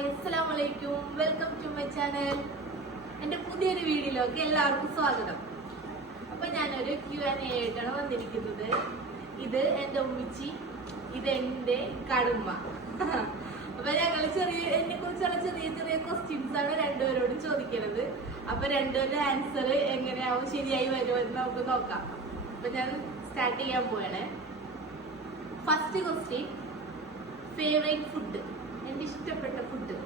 Hi, അസ്സലാമു അലൈക്കും. Welcome to my channel. എൻ്റെ പുതിയൊരു വീഡിയോയിലേക്ക് എല്ലാവർക്കും സ്വാഗതം. അപ്പോൾ ഞാനൊരു Q&A ആയിട്ടാണ് വന്നിരിക്കുന്നത്. ഇത് എൻ്റെ ഉമ്മിച്ചി, ഇതെൻ്റെ കടുമ്മ. അപ്പോൾ ഞങ്ങൾ എന്നെ കുറിച്ചുള്ള ചെറിയ ചെറിയ ക്വസ്റ്റ്യൻസ് ആണ് രണ്ടുപേരോടും ചോദിക്കുന്നത്. അപ്പോൾ രണ്ടുപേരുടെ ആൻസർ എങ്ങനെയാവും, ശരിയായി വരുമെന്ന് നമുക്ക് നോക്കാം. അപ്പോൾ ഞാൻ സ്റ്റാർട്ട് ചെയ്യാൻ പോവാണ്. ഫസ്റ്റ് ക്വസ്റ്റ്യൻ, ഫേവറേറ്റ് ഫുഡ്, എൻ്റെ ഇഷ്ടപ്പെട്ട ഫുഡ്.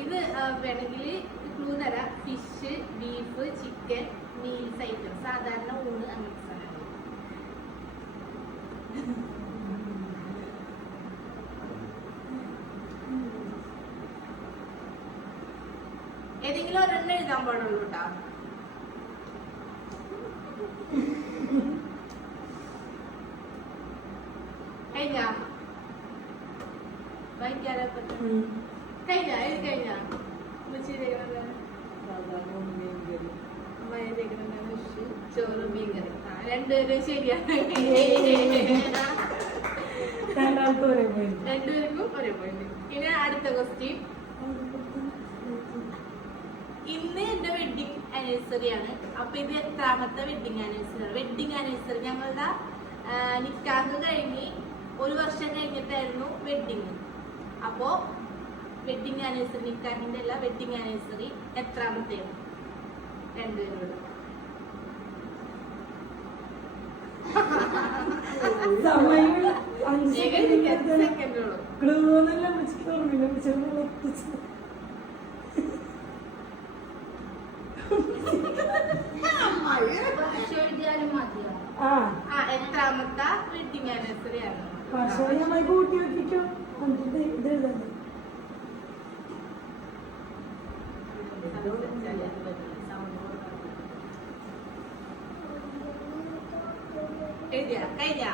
ഇത് വേണമെങ്കിൽ ക്ലൂ തരാം. Fish, beef, chicken, meals item, സാധാരണ ഊണ്, അങ്ങനത്തെ സാധനങ്ങൾ. ഏതെങ്കിലും ഒരെണ്ണം എഴുതാൻ പാടുള്ളൂ കേട്ടോ. കഴിഞ്ഞാ ചോറ്, മീൻകറി. രണ്ടുപേരും ശരിയാണ്. രണ്ടുപേർക്കും ഒരേ പോയിന്റ്. ഇനി അടുത്ത ക്വസ്റ്റ്യൻ. ഇന്ന് എന്റെ വെഡിങ് ആനിവേഴ്സറി ആണ്. അപ്പൊ ഇത് എത്രാമത്തെ വെഡിങ് ആനിവേഴ്സറി? വെഡിങ് ആനിവേഴ്സറി ഞങ്ങളുടെ നിക്കാഹ് കഴിഞ്ഞ് 1 വർഷം കഴിഞ്ഞിട്ടായിരുന്നു വെഡിങ്. അപ്പോ വെഡിങ് ആനിവേഴ്സറി, നിക്കാഹിന്റെ അല്ല, വെഡിങ് ആനിവേഴ്സറി എത്രാമത്തെയാണ്? രണ്ടുപേരോട് എത്രാമത്തെ വെഡിങ് ആനിവേഴ്സറി ആണ്? കൂട്ടി വെക്കിട്ടോ. കഴിഞ്ഞ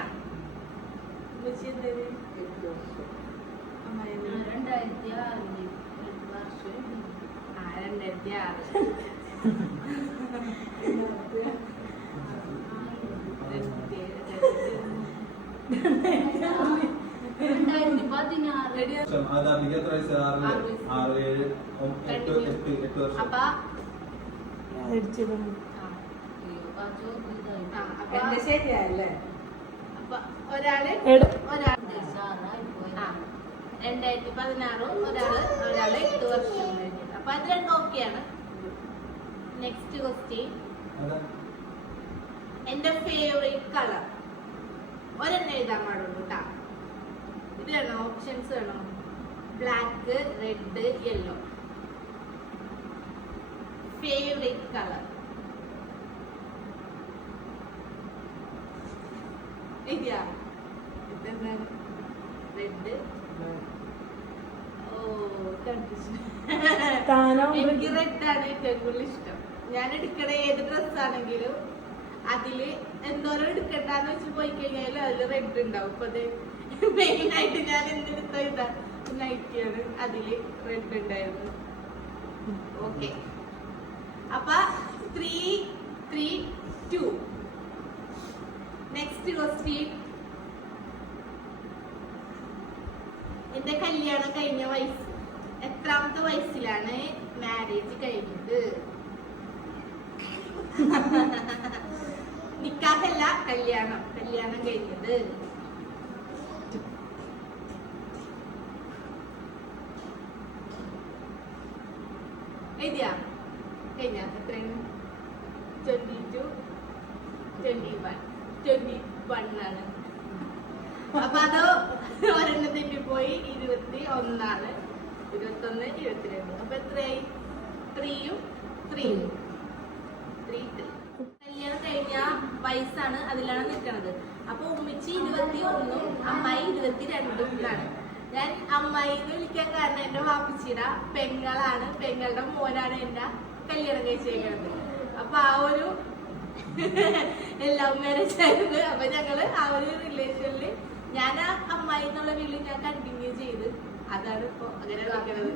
2016. ശരിയല്ലേ? അപ്പൊ ഒരാള് 2016, ഒരാള് 8 വർഷം കഴിഞ്ഞിട്ട്. അപ്പൊ അത് രണ്ടും ഓക്കെയാണ്. നെക്സ്റ്റ് ക്വസ്റ്റ്യൻ, എന്റെ ഫേവറേറ്റ് കളർ. ഒരെണ്ണം എഴുതാൻ പാടുള്ളൂ കേട്ടാ. ഇത് വേണോ? ഓപ്ഷൻസ് വേണോ? Black, red, yellow. Favourite colour ഇതെന്താണ്? റെഡ്. എനിക്ക് റെഡാണ് ഏറ്റവും കൂടുതൽ ഇഷ്ടം. ഞാൻ എടുക്കണ ഏത് ഡ്രസ്സാണെങ്കിലും അതില് എന്തോരം എടുക്കണ്ടെന്ന് വെച്ച് പോയി കഴിഞ്ഞാലും അതില് റെഡ് ഉണ്ടാവും. അപ്പൊ അത് മെയിൻ ആയിട്ട് ഞാൻ എന്തെടുത്ത ഇതാ നൈറ്റിയാണ്, അതില് റെഡ് ഉണ്ടായിരുന്നു. ഓക്കെ, അപ്പൊ 3-2. നെക്സ്റ്റ് ക്വസ്റ്റ്യൻ, എന്റെ കല്യാണം കഴിഞ്ഞ വയസ്സ്. എത്രാമത്തെ വയസ്സിലാണ് മാരേജ് കഴിഞ്ഞത്? നിക്കാഹല്ല, കല്യാണം കഴിഞ്ഞത്. എഴുതിയാ? കഴിഞ്ഞ എത്രയാണ്? 22, 21 ആണ്. അപ്പൊ അത് ഒരെണ്ണം തെറ്റിപ്പോയി. 21, 22. അപ്പൊ എത്രയായി? 3-3. കല്യാണം കഴിഞ്ഞ വയസ്സാണ് അതിലാണ് നിൽക്കുന്നത്. അപ്പൊ ഉമ്മിച്ചി 21, അമ്മായി 22 ഞാൻ അമ്മായി എന്ന് വിളിക്കാൻ കാരണം എന്റെ വാപ്പിച്ചിയുടെ പെങ്ങളാണ്, പെങ്ങളുടെ മോനാണ് എന്റെ കല്യാണം കഴിച്ചേക്കുന്നത്. അപ്പൊ ആ ഒരു ലവ് മാരേജ് ആയിരുന്നു. അപ്പൊ ഞങ്ങള് ആ ഒരു റിലേഷനില് ഞാൻ ആ അമ്മായി എന്നുള്ള വിളി ഞാൻ കണ്ടിന്യൂ ചെയ്ത് അതാണ് ഇപ്പൊ അങ്ങനെ വിളിക്കണത്.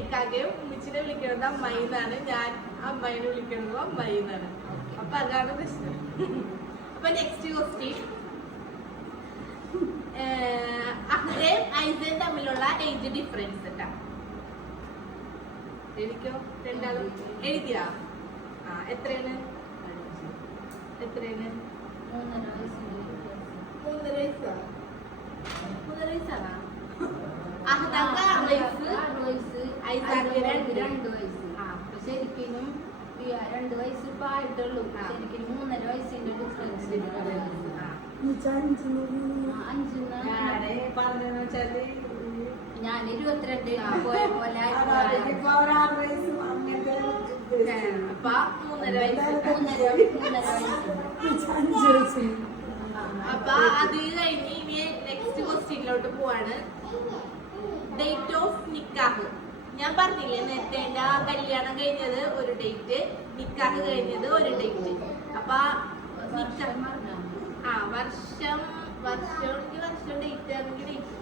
ഇക്കാക്കയും ഉമ്മിച്ചിനെ വിളിക്കണത് അമ്മായി എന്നാണ്, ഞാൻ അമ്മായിനെ വിളിക്കണത് അമ്മായി എന്നാണ്. അപ്പൊ അതാണ് പ്രശ്നം. അപ്പൊ നെക്സ്റ്റ് ക്വസ്റ്റ്യൻ, ഏജ് ഡിഫറൻസ് കേട്ടാ. എഴുതിക്കോ രണ്ടാളും. എഴുതിയാ? എത്രയാണ്? 3.5 വയസ്സാ? 3.5 വയസ്സാണോ? അഹ്ദാക്ക് 6 വയസ്സ്, ഐസാക്ക് 2 വയസ്സ്. ശരിക്കും 2 വയസ്സ് ഇപ്പൊ ആയിട്ടുള്ളൂ. ശരിക്കും 3.5 വയസ്സിന്റെ ഡിഫറൻസ്. 5 ഞാൻ 22 പോയ പോലെ അപ്പൊ 3.5 വയസ്സ്. അപ്പൊ അത് കഴിഞ്ഞ് ഇനി നെക്സ്റ്റ് ക്വസ്റ്റ്യനിലോട്ട് പോവാണ്. ഡേറ്റ് ഓഫ് നിക്കാഹ്. ഞാൻ പറഞ്ഞില്ലേ നേരത്തെ എന്റെ കല്യാണം കഴിഞ്ഞത് ഒരു ഡേറ്റ്, നിക്കാഹ് കഴിഞ്ഞത് ഒരു ഡേറ്റ്. അപ്പൊ വർഷം ഡേറ്റ് ആണെങ്കിൽ ഡേറ്റ്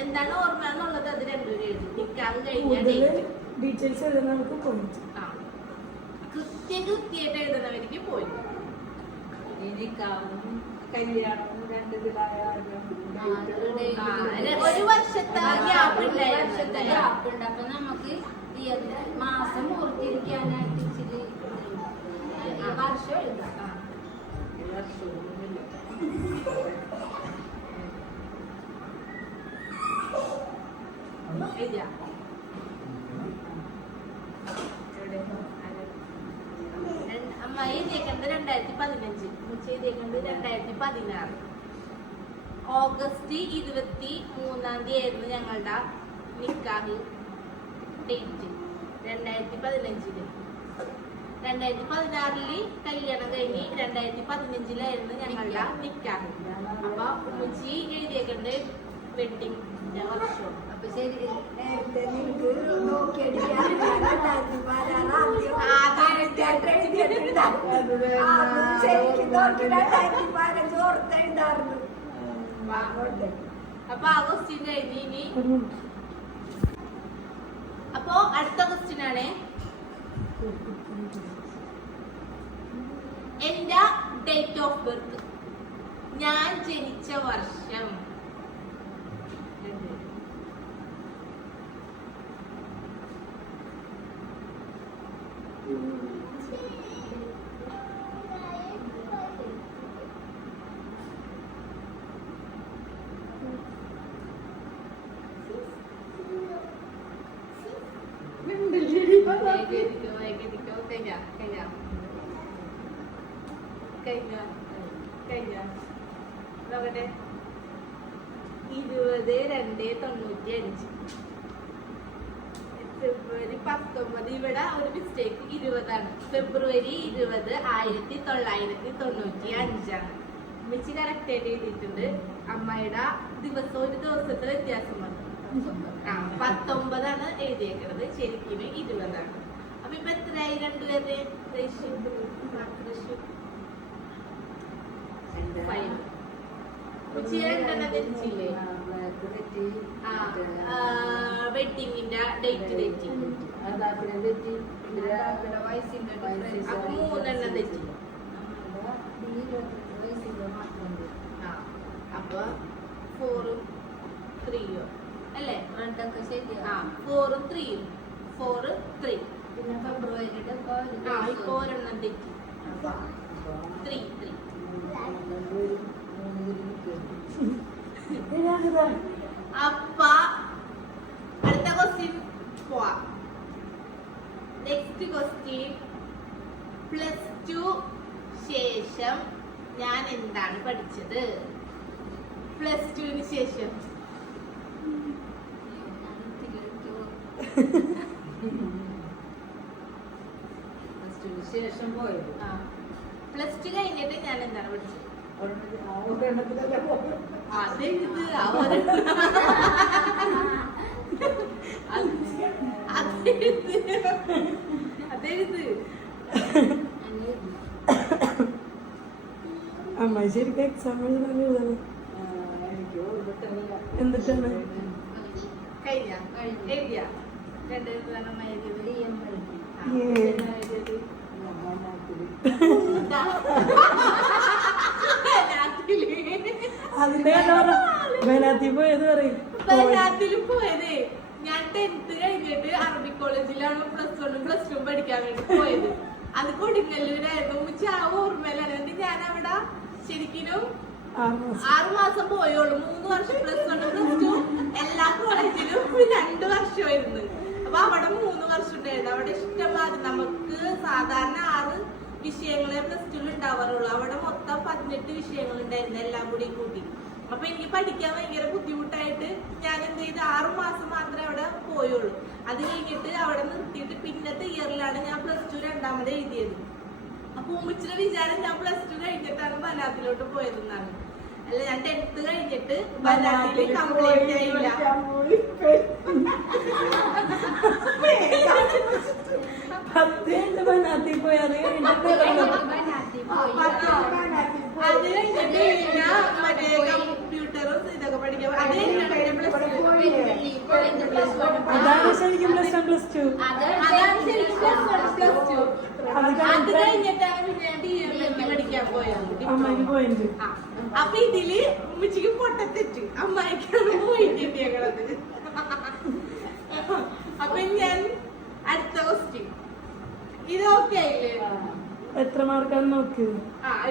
എന്താണ് ഓർമ്മ എന്നുള്ളത് അത് രണ്ടുപേരും എഴുതി. നിക്കാഹ് കഴിഞ്ഞ ഡേറ്റ് ഡീറ്റെയിൽസ് എഴുതുന്നവർക്ക് പോയിന്റ്. കൃത്യമായിട്ട് എഴുതുന്നവർക്ക് പോയിന്റ്. ഒരു വർഷത്തെ ഗ്യാപ്പ് ഉണ്ടായിരുന്നു. അപ്പൊ നമുക്ക് മാസം ഓർത്തിരിക്കാനായിട്ട് ഇച്ചിരി വർഷം എഴുതാം. എഴുതിയാ? അമ്മ എഴുതിയേക്കുന്നത് 2015, മുച്ച എഴുതിയേക്കുന്നത് 2016. ഓഗസ്റ്റ് 23-ാം തീയതി ആയിരുന്നു ഞങ്ങളുടെ നിക്കാഹ് ഡേറ്റ് 2015. 2016 കല്യാണം കഴിഞ്ഞ് 2015 ഞങ്ങളുടെ നിക്കാഹ്. അപ്പൊ ഉമ്മച്ചി എഴുതിയേക്കുന്നത് വെഡിങ് വർഷം. അപ്പൊ ശരി അപ്പൊ ആ ക്വസ്റ്റ്യൻ കഴിഞ്ഞ് ഇനി അപ്പൊ അടുത്ത ക്വസ്റ്റ്യൻ ആണ് എന്റെ ഡേറ്റ് ഓഫ് ബർത്ത്. ഞാൻ ജനിച്ച വർഷം. നോക്കട്ടെ. 20-2-95. ഫെബ്രുവരി 19. ഇവിടെ ഒരു മിസ്റ്റേക്ക്, 20 ഫെബ്രുവരി 20, 1995. മിച്ചി കറക്റ്റ് ആയിട്ട് എഴുതിയിട്ടുണ്ട്. അമ്മയുടെ ദിവസം ഒരു ദിവസത്തെ വ്യത്യാസം വന്നു. 19 എഴുതിയേക്കുന്നത്, ശരിക്കും 20. അപ്പൊ ഇപ്പൊ എത്രയായി രണ്ടുപേരുടെ തെറ്റിച്ചില്ലേ? വെഡിങ്ങിന്റെ ഡേറ്റ് തെറ്റി. അപ്പൊ 3 തെറ്റി. അപ്പൊ 4-ഉം 3-യോ അല്ലേ? ശരിയാ. 4-ഉം 3-യും 4, 3. പിന്നെ ഫെബ്രുവരിയുടെ ഇപ്പൊ ഒരെണ്ണം തെറ്റി. 3. അപ്പ അടുത്ത ക്വസ്റ്റ്യൻ പോവാം. നെക്സ്റ്റ് ക്വസ്റ്റ്യൻ, +2 ശേഷം ഞാൻ എന്താണ് പഠിച്ചത്? +2 ശേഷം ശേഷം പോയത്. +2 കഴിഞ്ഞിട്ട് ഞാൻ എന്താണ് പഠിച്ചത്? അമ്മ ശരിക്കും എക്സാം എഴുതാൻ എന്നിട്ടാണ് എഴുതിയാ? 2 അതിന്റെ വയനാട്ടിൽ പോയത് പറയും വയനാട്ടിലും പോയതേ ഞാൻ 10th കഴിഞ്ഞിട്ട് അറബി കോളേജിലാണ് +1 +2 പഠിക്കാൻ വേണ്ടി പോയത്. അത് കൊടുങ്ങല്ലൂരായിരുന്നു. ഉമ്മച്ചി ആ ഓർമ്മയിലാണ്. എന്നിട്ട് ഞാൻ അവിടെ ശരിക്കും 6 മാസം പോയോളൂ. 3 വർഷം +1 +2 എല്ലാ കോളേജിലും 2 വർഷമായിരുന്നു. അപ്പൊ അവിടെ 3 വർഷം ഉണ്ടായിരുന്നു. അവിടെ ഇഷ്ടംമാതിരി നമുക്ക് സാധാരണ 6 വിഷയങ്ങളെ +2 ഉണ്ടാവാറുള്ളൂ. അവിടെ മൊത്തം 18 വിഷയങ്ങൾ ഉണ്ടായിരുന്നു എല്ലാം കൂടി കൂട്ടി. അപ്പൊ എനിക്ക് പഠിക്കാൻ ഭയങ്കര ബുദ്ധിമുട്ടായിട്ട് ഞാൻ എന്ത് ചെയ്ത് 6 മാസം മാത്രമേ അവിടെ പോയുള്ളൂ. അത് കഴിഞ്ഞിട്ട് അവിടെ നിർത്തിയിട്ട് പിന്നത്തെ ഇയറിലാണ് ഞാൻ +2 രണ്ടാമത് എഴുതിയത്. അപ്പൊ ഉമ്മച്ചിയുടെ വിചാരം ഞാൻ +2 കഴിഞ്ഞിട്ടാണ് ബനാത്തിലോട്ട് പോയതെന്നാണ്. അല്ല, ഞാൻ 10th കഴിഞ്ഞിട്ട് ബനാത്തിൽ കംപ്ലീറ്റ് ആയില്ല. 10 ബനാത്തിൽ പോയി അത് അത് കഴിഞ്ഞിട്ട് ഞാൻ മറ്റേ കമ്പ്യൂട്ടറും ഇതൊക്കെ പഠിക്കാൻ അതാണ് ശരിക്കും +1 +2 അതാണ് ശരിക്കും +2. അത് കഴിഞ്ഞിട്ടാണ് പിന്നെ DMLT പഠിക്കാൻ പോയത്. അമ്മയ്ക്ക് പോയിന്റ്. അപ്പൊ ഇതില് ഉമ്മച്ചിക്ക് പൊട്ടത്തെറ്റ്, അമ്മായിക്കാണ് പോയിട്ട് ഞങ്ങളത്. അപ്പൊ ഞാൻ അടുത്ത ക്വസ്റ്റ്യൻ ഇത് ഓക്കെ ആയില്ലേ? എത്ര മാർക്കാണ് നോക്കിയത്?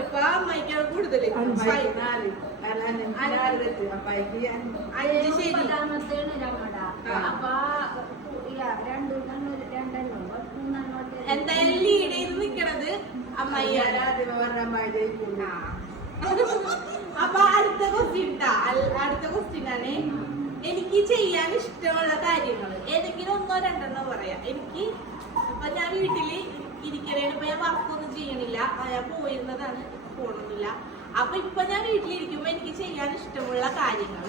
ഇപ്പൊ അമ്മായിക്കാണ് കൂടുതൽ 5 ശരി. എന്തായാലും ലീഡ് ചെയ്ത് നിക്കണത് അമ്മായിയാണ്. അപ്പൊ അടുത്ത ക്വസ്റ്റ്യൻ ആണ്, എനിക്ക് ചെയ്യാൻ ഇഷ്ടമുള്ള കാര്യങ്ങൾ ഏതെങ്കിലും 1-2 പറയാം. എനിക്ക് ഇപ്പൊ ഞാൻ വീട്ടില് ഇരിക്കണേന് ഇപ്പൊ ഞാൻ വർക്കൊന്നും ചെയ്യണില്ല, ഞാൻ പോയിരുന്നതാണ്, പോണൊന്നുമില്ല. അപ്പൊ ഇപ്പൊ ഞാൻ വീട്ടിലിരിക്കുമ്പോ എനിക്ക് ചെയ്യാൻ ഇഷ്ടമുള്ള കാര്യങ്ങൾ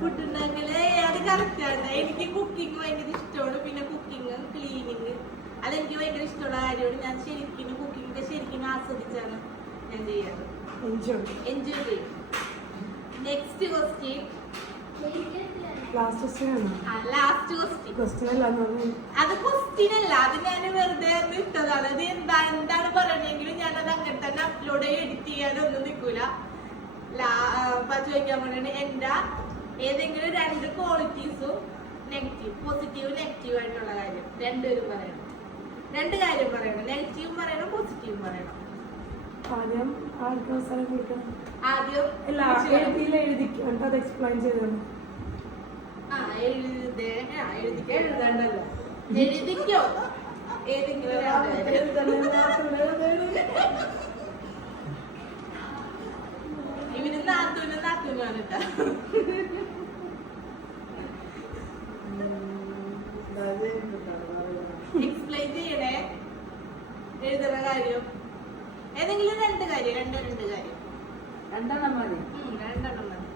ഫുഡ് ഉണ്ടാക്കല് അത് കറക്റ്റ് ആണ്. എനിക്ക് കുക്കിംഗ് ഭയങ്കര ഇഷ്ടമാണ്. പിന്നെ കുക്കിംഗ്, ക്ലീനിങ് അതെനിക്ക് ഭയങ്കര ഇഷ്ടമുള്ള കാര്യമാണ്. ഞാൻ ശരിക്കും കുക്കിംഗ് ശരിക്കും ആസ്വദിച്ചാണ് ഞാൻ ചെയ്യാറ്. എൻജോയ് ചെയ്യും. Next question. ലാസ്റ്റ് ക്വസ്റ്റ്യൻ അത് ക്വസ്റ്റ്യൻ അല്ല, അത് ഞാൻ വെറുതെ ഇട്ടതാണ്. അത് എന്താണ് പറയണെങ്കിലും ഞാനത് അങ്ങനെ തന്നെ അപ്ലോഡ് എഡിറ്റ് ചെയ്യാനൊന്നും നിൽക്കൂല. ചോദിക്കാൻ വേണ്ടി എന്റെ ഏതെങ്കിലും 2 ക്വാളിറ്റീസും പോസിറ്റീവ് നെഗറ്റീവ് ആയിട്ടുള്ള കാര്യം രണ്ടുപേരും പറയണം. 2 കാര്യം പറയണം, നെഗറ്റീവും പറയണം, പോസിറ്റീവും പറയണം. ആദ്യം ആൾക്ക് അവസരം കൊടുക്കണം. ആദ്യം എഴുതിക്കും അത് എക്സ്പ്ലെയിൻ ചെയ്തത്. എഴുതണ്ടല്ലോ, എഴുതിക്കോ ഏതെങ്കിലും ഇവന് നാത്തൂനാണ് കേട്ടോ. എക്സ്പ്ലെയിൻ ചെയ്യണേ എഴുതുന്ന കാര്യം. ഏതെങ്കിലും 2 കാര്യം. 2 കാര്യം. 2 മതി. 2 മതി.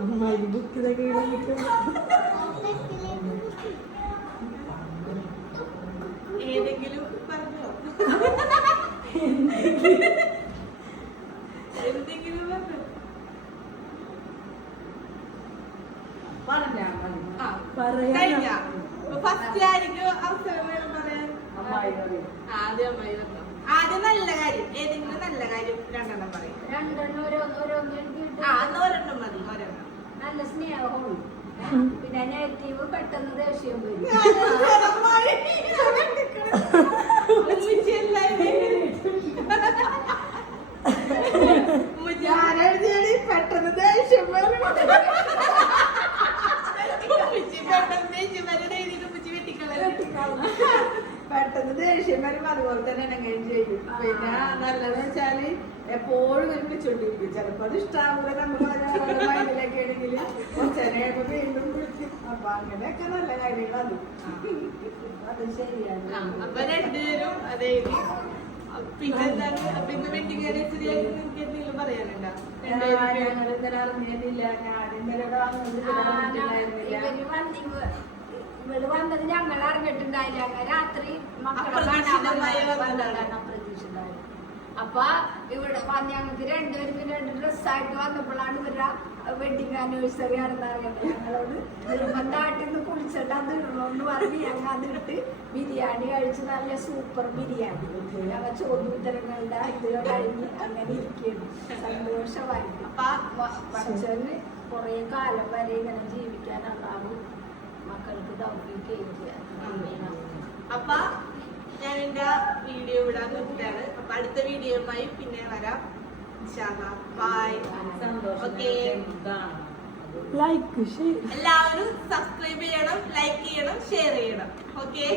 അമ്മായി ബുക്ക് ഇതൊക്കെ ഏതെങ്കിലും പറഞ്ഞോ, എന്തെങ്കിലും കഴിഞ്ഞ ഫസ്റ്റ് ആയിരിക്കും അവസരം വേണം പറയാൻ. ആദ്യം അമ്മായി പറഞ്ഞു. ആദ്യം നല്ല കാര്യം, ഏതെങ്കിലും നല്ല കാര്യം 2 പറയും. 2 ഓരോന്ന് അന്ന് 1 മതി. 1 നല്ല സ്നേഹവും. പിന്നെ നെഗറ്റീവ് പെട്ടെന്ന് ദേഷ്യം വരും. പെട്ടെന്ന് ദേഷ്യം വരും. പെട്ടെന്ന് ദേഷ്യം വരും. അതുപോലെ തന്നെ എണ്ണയും ചെയ്യും. പിന്നെ നല്ലതെന്ന് വെച്ചാല് എപ്പോഴും വിളിച്ചോണ്ടിരിക്കും. ചിലപ്പോ അത് ഇഷ്ടാവൂല, നമുക്ക് മൈൻഡിലൊക്കെ ആണെങ്കിൽ കുറച്ചേരം വീണ്ടും വിളിക്കും. അപ്പൊ അങ്ങനെയൊക്കെ നല്ല കാര്യങ്ങൾ. അത് ശരിയാണ്. അപ്പൊ 2 പേരും അതെ. പിന്നെ എന്താണ് പിന്നെ വെഡിങ് ആനിവേഴ്സറി ആയിട്ട് നിങ്ങൾക്ക് എന്തെങ്കിലും പറയാനുണ്ടോ? ഇന്നലെ അറിഞ്ഞിട്ടില്ല. ഞാൻ ഇന്നലെ ഇവള് വന്നത് ഞങ്ങൾ അറിഞ്ഞിട്ടുണ്ടായില്ല. ഞങ്ങൾ രാത്രി മക്കളെ അപ്രതീക്ഷിതമായി വന്നതാണ് അപ്രതീക്ഷിതമായി. അപ്പൊ ഇവിടെ വന്ന് ഞങ്ങൾക്ക് രണ്ടുപേർക്ക് 2 ഡ്രസ്സായിട്ട് വന്നപ്പോഴാണ് ഇവരുടെ വെഡിങ് ആനിവേഴ്സറി ആണെന്ന് അറിയുന്നത്. ഞങ്ങളോട് നാട്ടിൽ നിന്ന് കുളിച്ചിട്ട് അത് ഇടണമെന്ന് പറഞ്ഞ് ഞങ്ങൾ അതിട്ട് ബിരിയാണി കഴിച്ച് നല്ല സൂപ്പർ ബിരിയാണി ഞങ്ങൾ ചോദ്യോത്തരങ്ങളുടെ ഇത് കഴിഞ്ഞ് അങ്ങനെ ഇരിക്കുന്നു. സന്തോഷമായി. പഠിച്ചവന് കുറെ കാലം വരെ ഇങ്ങനെ ജീവിക്കാനുണ്ടാവും. മക്കൾക്ക് ദൗർബല്യം. അപ്പൊ ഞാൻ എന്റെ വീഡിയോ വിടാൻ നിർത്തിയാണ്. അപ്പൊ അടുത്ത വീഡിയോയുമായി പിന്നെ വരാം. ബൈ. ഓക്കെ, ലൈക്ക് ഷെയർ എല്ലാവരും സബ്സ്ക്രൈബ് ചെയ്യണം, ലൈക്ക് ചെയ്യണം, ഷെയർ ചെയ്യണം. ഓക്കെ.